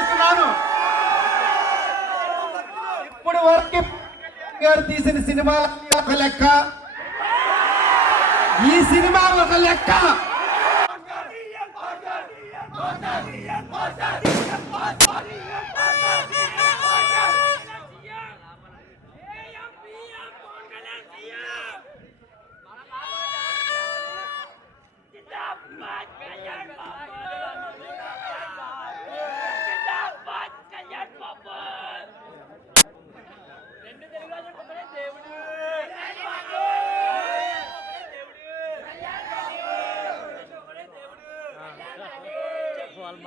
తెలియజేస్తున్నాను ఇప్పుడు వరకు గారు తీసిన సినిమాల ఒక లెక్క ఈ సినిమా ఒక లెక్క Yeah, మాట్లాడట్లేదు Twinkle, yeah, little star. yeah, twinkle, little yeah, Next C M yeah,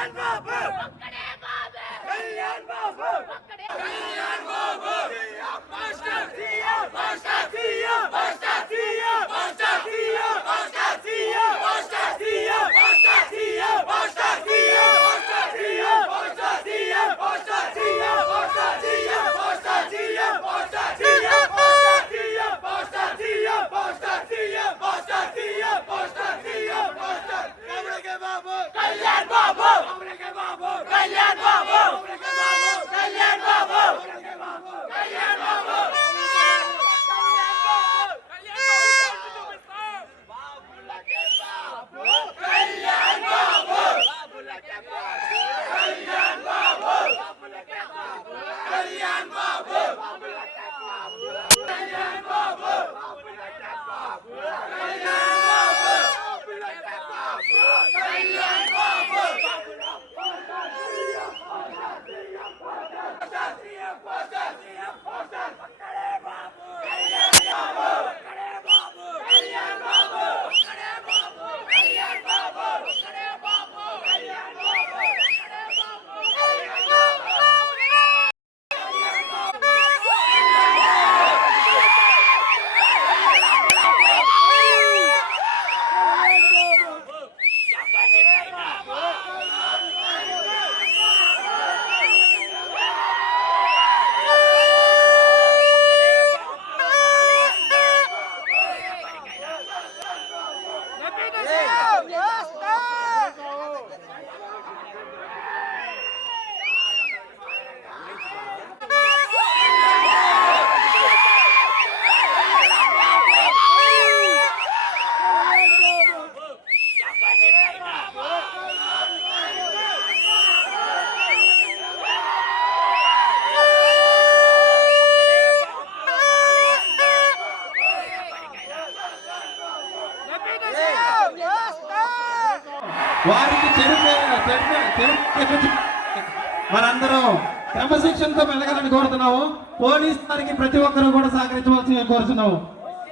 Kalyan Babu. ఒక్కడే బాబు. కళ్యాణ్ బాబు. ఒక్కడే కళ్యాణ్ బాబు. మాస్టర్ వారికి చెరుపు చెరుపు మనందరం క్రమశిక్షణతో మెలగాలని కోరుతున్నాము. పోలీస్ వారికి ప్రతి ఒక్కరూ కూడా సహకరించవలసిందిగా కోరుతున్నాము.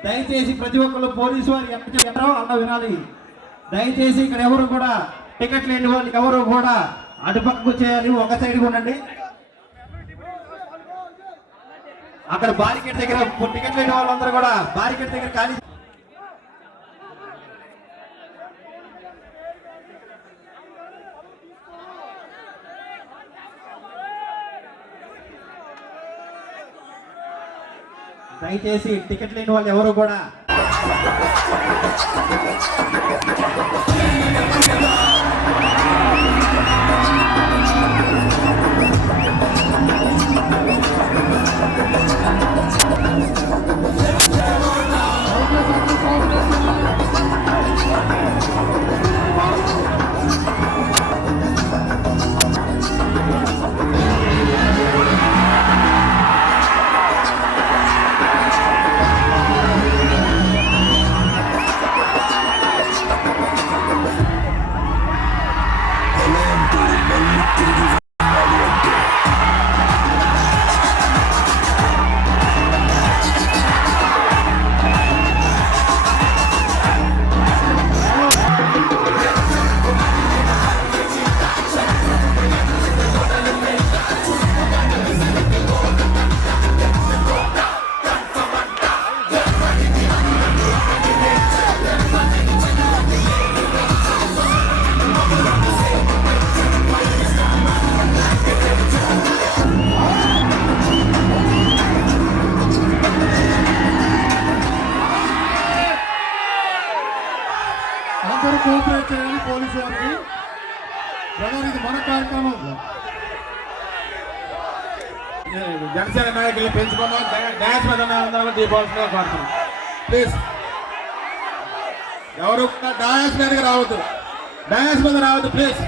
దయచేసి ప్రతి ఒక్కరు పోలీసు వారి ఎంత చెప్పారో అలా వినాలి. దయచేసి ఇక్కడ ఎవరు కూడా టికెట్ లేని వాళ్ళు ఎవరు కూడా అటుపక్కకు చేయాలి ఒక సైడ్ ఉండండి. అక్కడ బారికేట్ దగ్గర టికెట్ లేని వాళ్ళందరూ కూడా బారికేట్ దగ్గర ఖాళీ దయచేసి టికెట్ లేని వాళ్ళు ఎవరు కూడా అందరూ కోఆపరేట్ చేయాలి పోలీసు వారికి బ్రదర్ ఇది మన కార్యక్రమం. జనసేన నాయకులు పెంచుకున్నాం డ్యాన్స్ మీద దీపావళిగా కోరుతున్నాం. ప్లీజ్ ఎవరు కూడా డాన్స్ మీదకి రావద్దు. డాన్స్ మీద రావద్దు ప్లీజ్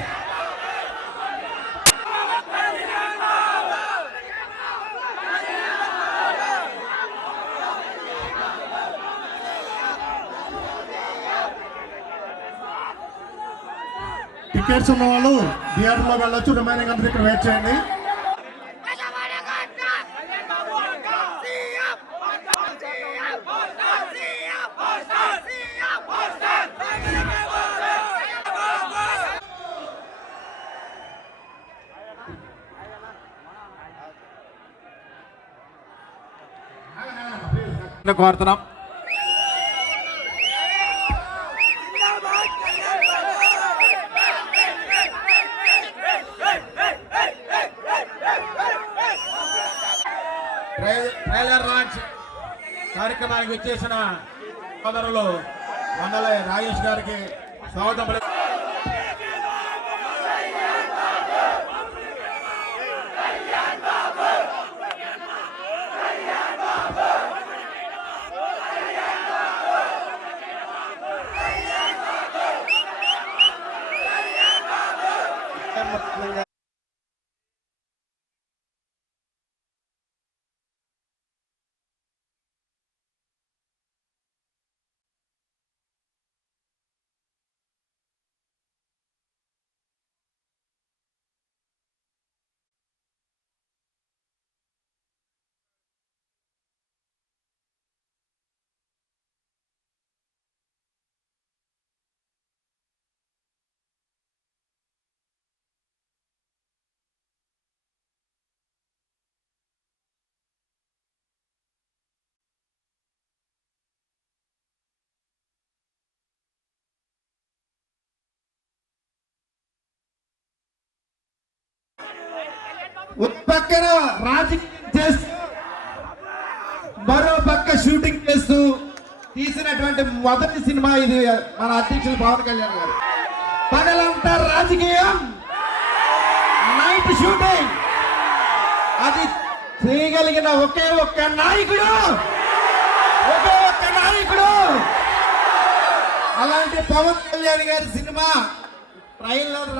టికెట్స్ ఉన్న వాళ్ళు థియేటర్లో వెళ్ళొచ్చు. రిమైనింగ్ అందరూ ఇక్కడ వెయిట్ చేయండి. కోరుతున్నాం కార్యక్రమానికి వచ్చేసిన సోదరులు వందల రాజేష్ గారికి స్వాగతం పక్కన రాజకీయం చేస్తూ మరో పక్క షూటింగ్ చేస్తూ తీసినటువంటి మొదటి సినిమా ఇది మన అధ్యక్షులు పవన్ కళ్యాణ్ గారు. పగలంతా రాజకీయం. నైట్ షూటింగ్ అది చేయగలిగిన ఒకే ఒక్క నాయకుడు. ఒకే ఒక్క నాయకుడు. అలాంటి పవన్ కళ్యాణ్ గారి సినిమా ట్రైలర్